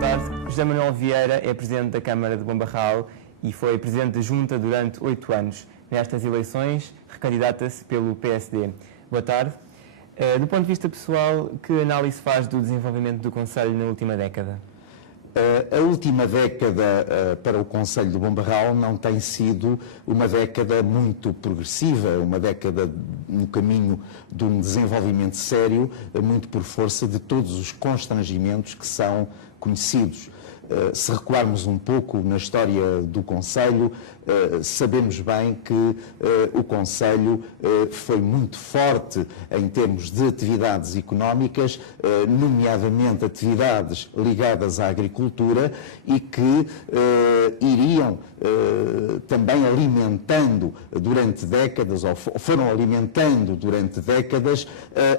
tarde. José Manuel Vieira é Presidente da Câmara de Bombarral e foi Presidente da Junta durante 8 anos. Nestas eleições, recandidata-se pelo PSD. Boa tarde. Do ponto de vista pessoal, que análise faz do desenvolvimento do Conselho na última década? A última década para o Conselho de Bombarral não tem sido uma década muito progressiva, uma década no caminho de um desenvolvimento sério, muito por força de todos os constrangimentos que são conhecidos. Se recuarmos um pouco na história do Conselho, sabemos bem que o Conselho foi muito forte em termos de atividades económicas, nomeadamente atividades ligadas à agricultura e que iriam também alimentando durante décadas, ou foram alimentando durante décadas,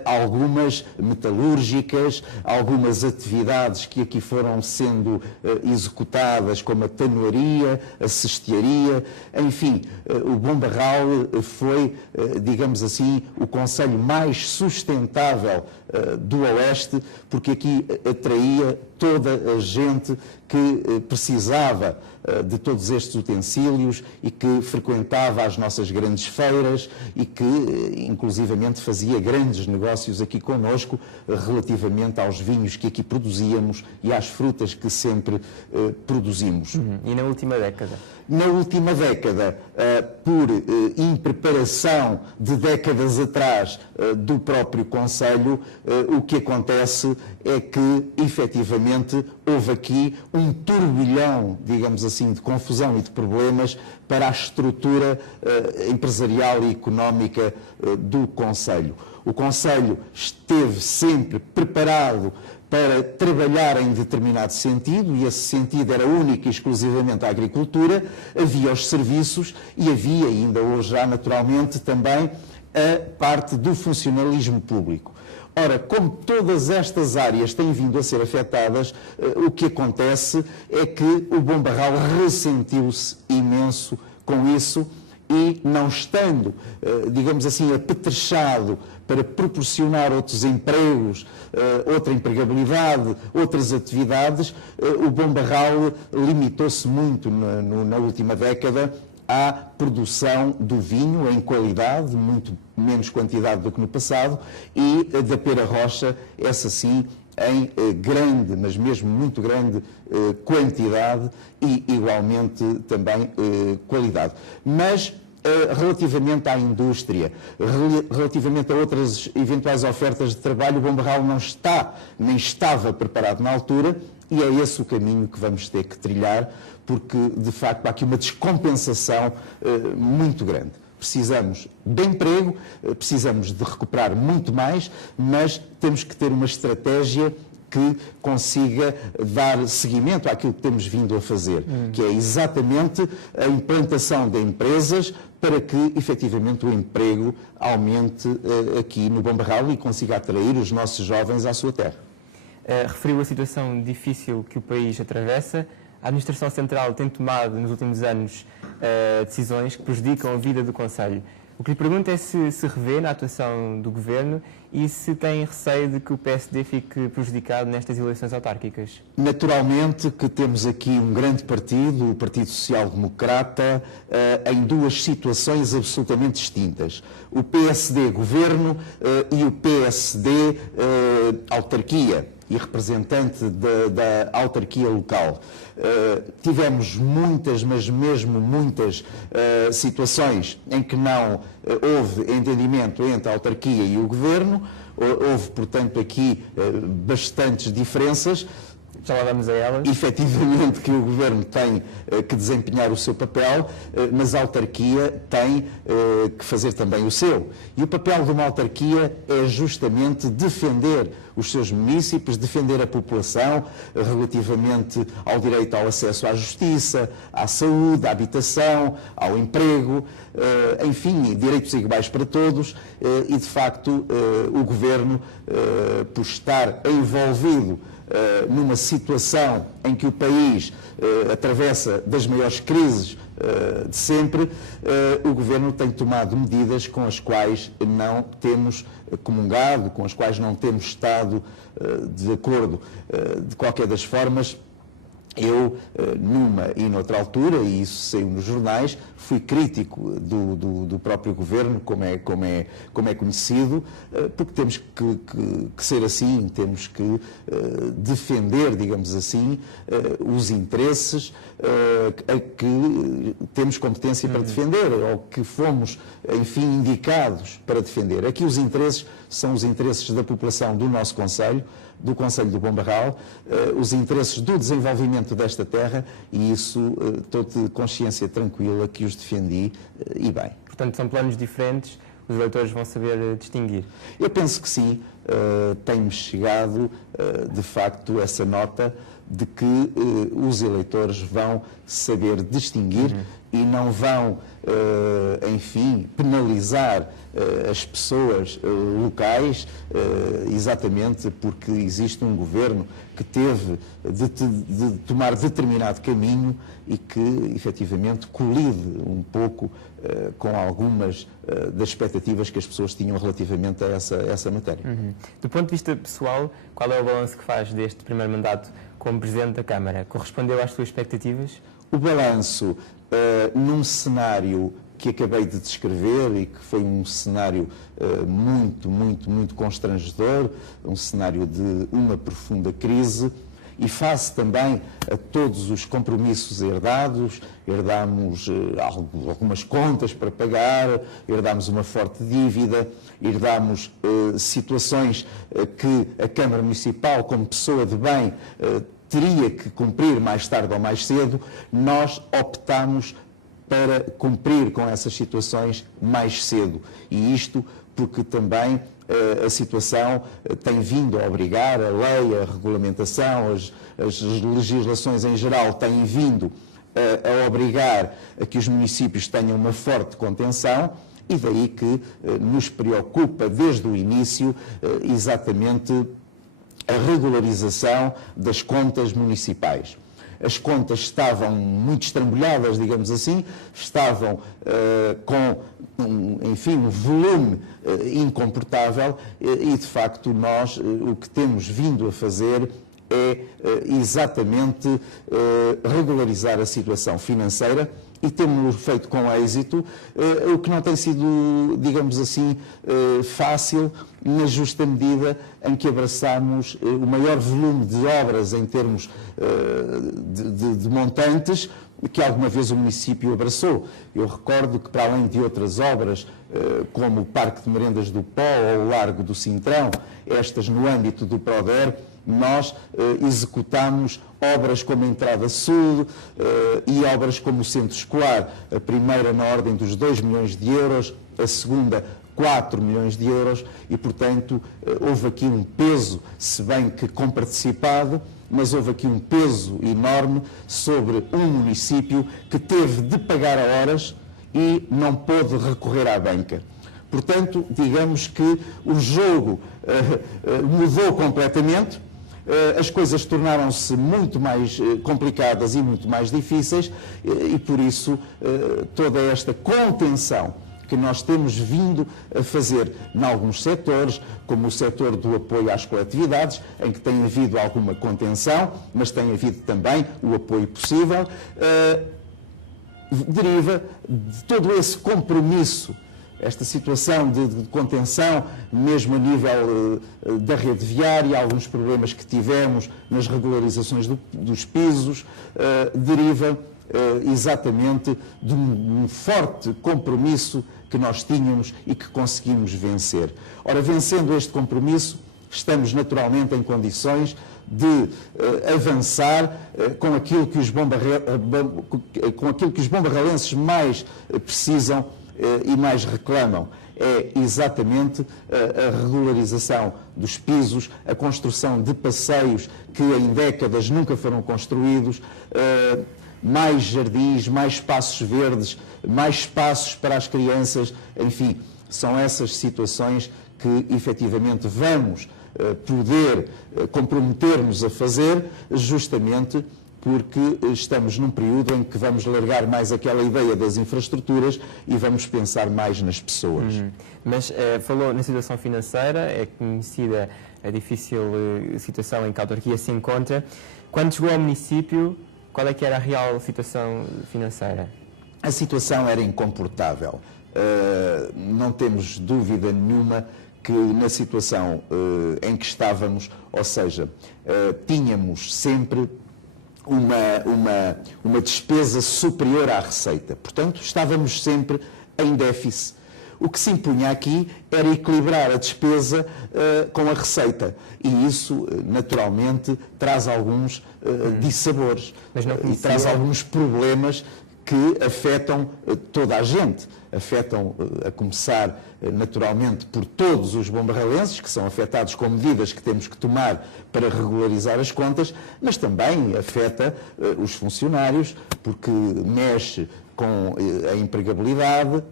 algumas metalúrgicas, algumas atividades que aqui foram sendo executadas, como a tanoaria, a cestiaria, enfim, o Bombarral foi, digamos assim, o concelho mais sustentável do Oeste, porque aqui atraía toda a gente que precisava de todos estes utensílios e que frequentava as nossas grandes feiras e que, inclusivamente, fazia grandes negócios aqui connosco relativamente aos vinhos que aqui produzíamos e às frutas que sempre produzimos. E na última década? Na última década, por impreparação de décadas atrás do próprio Conselho, o que acontece é que, efetivamente, houve aqui um turbilhão, digamos assim, de confusão e de problemas para a estrutura empresarial e económica do Conselho. O Conselho esteve sempre preparado para trabalhar em determinado sentido, e esse sentido era único e exclusivamente a agricultura, havia os serviços e havia, ainda hoje há naturalmente, também a parte do funcionalismo público. Ora, como todas estas áreas têm vindo a ser afetadas, o que acontece é que o Bombarral ressentiu-se imenso com isso e, não estando, digamos assim, apetrechado para proporcionar outros empregos, outra empregabilidade, outras atividades, o Bombarral limitou-se muito na última década à produção do vinho em qualidade, muito menos quantidade do que no passado, e da pera rocha, essa sim, em grande, mas mesmo muito grande quantidade e igualmente também qualidade. Mas relativamente à indústria, relativamente a outras eventuais ofertas de trabalho, o Bombarral não está, nem estava preparado na altura, e é esse o caminho que vamos ter que trilhar, porque, de facto, há aqui uma descompensação muito grande. Precisamos de emprego, precisamos de recuperar muito mais, mas temos que ter uma estratégia que consiga dar seguimento àquilo que temos vindo a fazer, que é exatamente a implantação de empresas para que, efetivamente, o emprego aumente aqui no Bombarral e consiga atrair os nossos jovens à sua terra. Referiu a situação difícil que o país atravessa. A Administração Central tem tomado, nos últimos anos, decisões que prejudicam a vida do Conselho. O que lhe pergunto é se revê na atuação do Governo e se tem receio de que o PSD fique prejudicado nestas eleições autárquicas. Naturalmente que temos aqui um grande partido, o Partido Social Democrata, em duas situações absolutamente distintas. O PSD Governo e o PSD Autarquia e representante da autarquia local. Tivemos muitas, mas mesmo muitas situações em que não houve entendimento entre a autarquia e o governo, houve, portanto, aqui bastantes diferenças. Já lá vamos a elas. Efetivamente que o Governo tem que desempenhar o seu papel, mas a autarquia tem que fazer também o seu. E o papel de uma autarquia é justamente defender os seus munícipes, defender a população relativamente ao direito ao acesso à justiça, à saúde, à habitação, ao emprego, enfim, direitos iguais para todos, e de facto o Governo, por estar envolvido numa situação em que o país atravessa das maiores crises de sempre, o Governo tem tomado medidas com as quais não temos comungado, com as quais não temos estado de acordo. De qualquer das formas, Eu, numa e noutra altura, e isso saiu nos jornais, fui crítico do próprio governo, como é conhecido, porque temos que ser assim, temos que defender, digamos assim, os interesses a que temos competência para defender, ou que fomos, enfim, indicados para defender. Aqui os interesses são os interesses da população do nosso concelho, do Concelho do Bom Barral, os interesses do desenvolvimento desta terra, e isso estou de consciência tranquila que os defendi e bem. Portanto, são planos diferentes, os eleitores vão saber distinguir? Eu penso que sim, tem-me chegado de facto essa nota de que os eleitores vão saber distinguir e não vão, enfim, penalizar as pessoas locais, exatamente porque existe um governo que teve de tomar determinado caminho e que, efetivamente, colide um pouco com algumas das expectativas que as pessoas tinham relativamente a essa matéria. Do ponto de vista pessoal, qual é o balanço que faz deste primeiro mandato como Presidente da Câmara? Correspondeu às suas expectativas? O balanço, num cenário que acabei de descrever e que foi um cenário muito constrangedor, um cenário de uma profunda crise, e face também a todos os compromissos herdados, herdámos algumas contas para pagar, herdámos uma forte dívida, herdámos situações que a Câmara Municipal, como pessoa de bem, teria que cumprir mais tarde ou mais cedo. Nós optámos para cumprir com essas situações mais cedo. E isto porque também a situação tem vindo a obrigar, a lei, a regulamentação, as legislações em geral têm vindo a obrigar a que os municípios tenham uma forte contenção, e daí que nos preocupa desde o início exatamente a regularização das contas municipais. As contas estavam muito estrambulhadas, digamos assim, estavam com, enfim, um volume incomportável e, de facto, nós o que temos vindo a fazer é exatamente regularizar a situação financeira, e temos feito com êxito, o que não tem sido, digamos assim, fácil, na justa medida em que abraçamos o maior volume de obras em termos de montantes que alguma vez o município abraçou. Eu recordo que, para além de outras obras, como o Parque de Merendas do Pó ou o Largo do Sintrão, estas no âmbito do PRODER, nós executamos obras como a Entrada Sul e obras como o Centro Escolar, a primeira na ordem dos 2 milhões de euros, a segunda 4 milhões de euros, e, portanto, houve aqui um peso, se bem que comparticipado, mas houve aqui um peso enorme sobre um município que teve de pagar a horas e não pôde recorrer à banca. Portanto, digamos que o jogo mudou completamente. As coisas tornaram-se muito mais complicadas e muito mais difíceis, e por isso toda esta contenção que nós temos vindo a fazer em alguns setores, como o setor do apoio às coletividades, em que tem havido alguma contenção, mas tem havido também o apoio possível, deriva de todo esse compromisso. Esta situação de contenção, mesmo a nível da rede viária, alguns problemas que tivemos nas regularizações dos pisos, deriva exatamente de um forte compromisso que nós tínhamos e que conseguimos vencer. Ora, vencendo este compromisso, estamos naturalmente em condições de avançar com aquilo que os bombarralenses mais precisam e mais reclamam. É exatamente a regularização dos pisos, a construção de passeios que em décadas nunca foram construídos, mais jardins, mais espaços verdes, mais espaços para as crianças, enfim, são essas situações que efetivamente vamos poder comprometer-nos a fazer, justamente porque estamos num período em que vamos largar mais aquela ideia das infraestruturas e vamos pensar mais nas pessoas. Mas falou na situação financeira, é conhecida a difícil situação em que a autarquia se encontra. Quando chegou ao município, qual é que era a real situação financeira? A situação era incomportável. Não temos dúvida nenhuma que na situação em que estávamos, ou seja, tínhamos sempre uma despesa superior à receita. Portanto, estávamos sempre em déficit. O que se impunha aqui era equilibrar a despesa com a receita. E isso, naturalmente, traz alguns dissabores. E traz alguns problemas que afetam toda a gente. Afetam, a começar, naturalmente, por todos os bombarralenses, que são afetados com medidas que temos que tomar para regularizar as contas, mas também afeta os funcionários, porque mexe com a empregabilidade.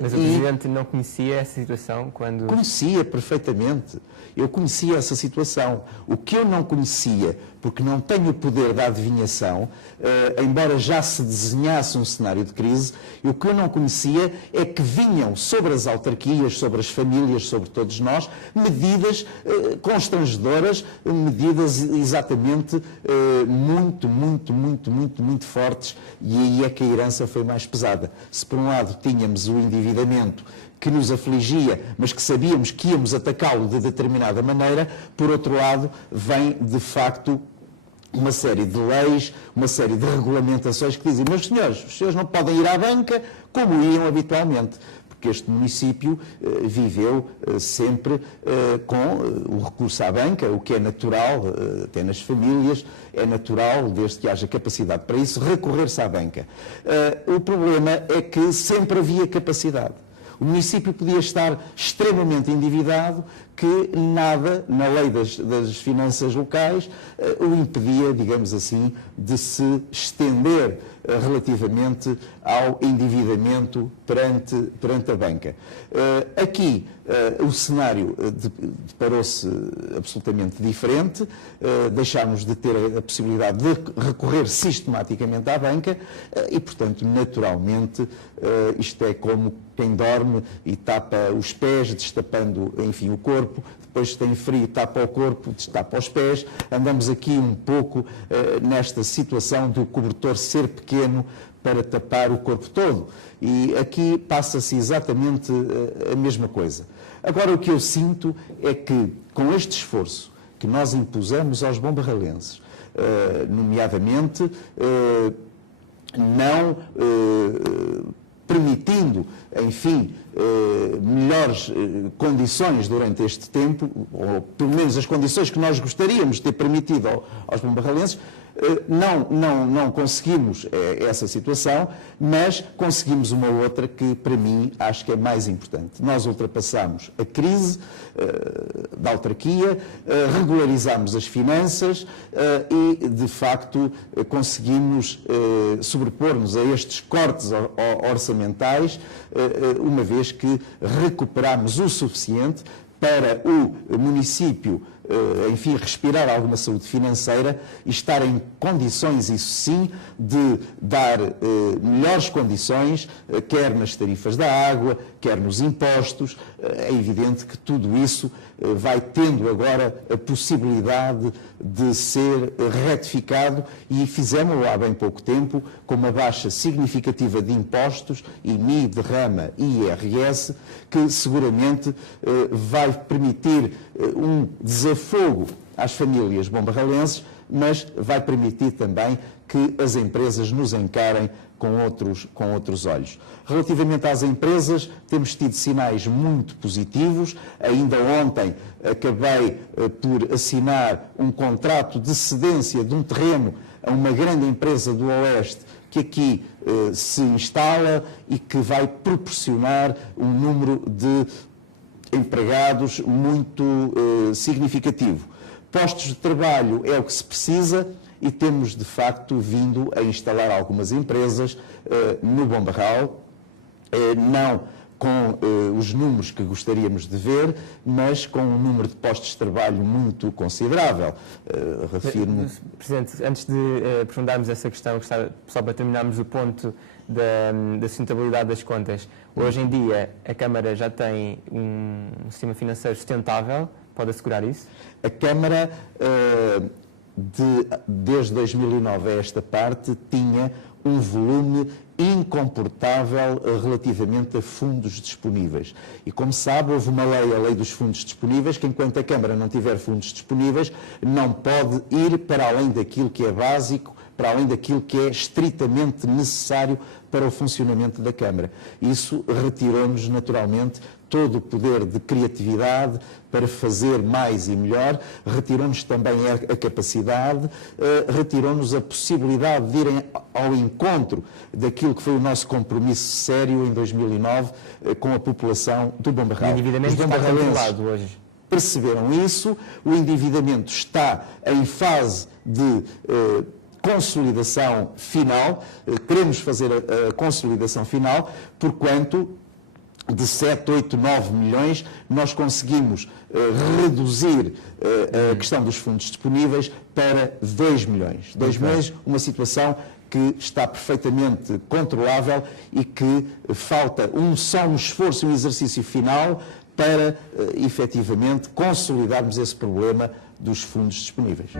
Mas o Presidente não conhecia essa situação quando... Conhecia perfeitamente. Eu conhecia essa situação. O que eu não conhecia, porque não tenho o poder da adivinhação, embora já se desenhasse um cenário de crise, o que eu não conhecia é que vinham sobre as autarquias, sobre as famílias, sobre todos nós, medidas constrangedoras, medidas exatamente muito fortes, e aí é que a herança foi mais pesada. Se por um lado tínhamos o endividamento que nos afligia, mas que sabíamos que íamos atacá-lo de determinada maneira, por outro lado, vem, de facto, uma série de leis, uma série de regulamentações que dizem: meus senhores, os senhores não podem ir à banca como iam habitualmente, porque este município viveu sempre com o recurso à banca, o que é natural, até nas famílias, é natural, desde que haja capacidade para isso, recorrer-se à banca. O problema é que sempre havia capacidade. O município podia estar extremamente endividado, que nada na lei das finanças locais o impedia, digamos assim, de se estender relativamente ao endividamento perante a banca. Aqui o cenário deparou-se absolutamente diferente, deixámos de ter a possibilidade de recorrer sistematicamente à banca e, portanto, naturalmente, isto é como quem dorme e tapa os pés, destapando, enfim, o corpo. Depois tem frio, tapa o corpo, destapa os pés. Andamos aqui um pouco nesta situação do cobertor ser pequeno para tapar o corpo todo. E aqui passa-se exatamente a mesma coisa. Agora, o que eu sinto é que, com este esforço que nós impusemos aos bombarralenses, nomeadamente, não permitindo, enfim, melhores condições durante este tempo, ou pelo menos as condições que nós gostaríamos de ter permitido aos bombarralenses, não conseguimos essa situação, mas conseguimos uma outra que, para mim, acho que é mais importante. Nós ultrapassamos a crise da autarquia, regularizámos as finanças e, de facto, conseguimos sobrepor-nos a estes cortes orçamentais, uma vez que recuperámos o suficiente para o município, enfim, respirar alguma saúde financeira e estar em condições, isso sim, de dar melhores condições, quer nas tarifas da água, quer nos impostos. É evidente que tudo isso vai tendo agora a possibilidade de ser retificado e fizemos-lo há bem pouco tempo com uma baixa significativa de impostos, IMI, derrama e IRS, que seguramente vai permitir um desafogo às famílias bombarralenses, mas vai permitir também que as empresas nos encarem com outros olhos. Relativamente às empresas, temos tido sinais muito positivos. Ainda ontem acabei por assinar um contrato de cedência de um terreno a uma grande empresa do Oeste que aqui se instala e que vai proporcionar um número de empregados muito significativo. Postos de trabalho é o que se precisa e temos, de facto, vindo a instalar algumas empresas no Bom Barral, não com os números que gostaríamos de ver, mas com um número de postos de trabalho muito considerável. Refiro-me... Presidente, antes de aprofundarmos essa questão, só para terminarmos o ponto da sustentabilidade das contas, hoje em dia a Câmara já tem um sistema financeiro sustentável, pode assegurar isso? A Câmara desde 2009 a esta parte, tinha um volume incomportável relativamente a fundos disponíveis. E, como sabe, houve uma lei, a Lei dos Fundos Disponíveis, que enquanto a Câmara não tiver fundos disponíveis, não pode ir para além daquilo que é básico, para além daquilo que é estritamente necessário para o funcionamento da Câmara. Isso retirou-nos, naturalmente, todo o poder de criatividade para fazer mais e melhor, retirou-nos também a capacidade, retirou-nos a possibilidade de irem ao encontro daquilo que foi o nosso compromisso sério em 2009 com a população do Bom Barral. O endividamento está controlado hoje. Perceberam isso, o endividamento está em fase de consolidação final, queremos fazer a consolidação final, porquanto de 7, 8, 9 milhões nós conseguimos reduzir a questão dos fundos disponíveis para 2 milhões. 2 milhões, uma situação que está perfeitamente controlável e que falta só um esforço, um exercício final para efetivamente consolidarmos esse problema dos fundos disponíveis.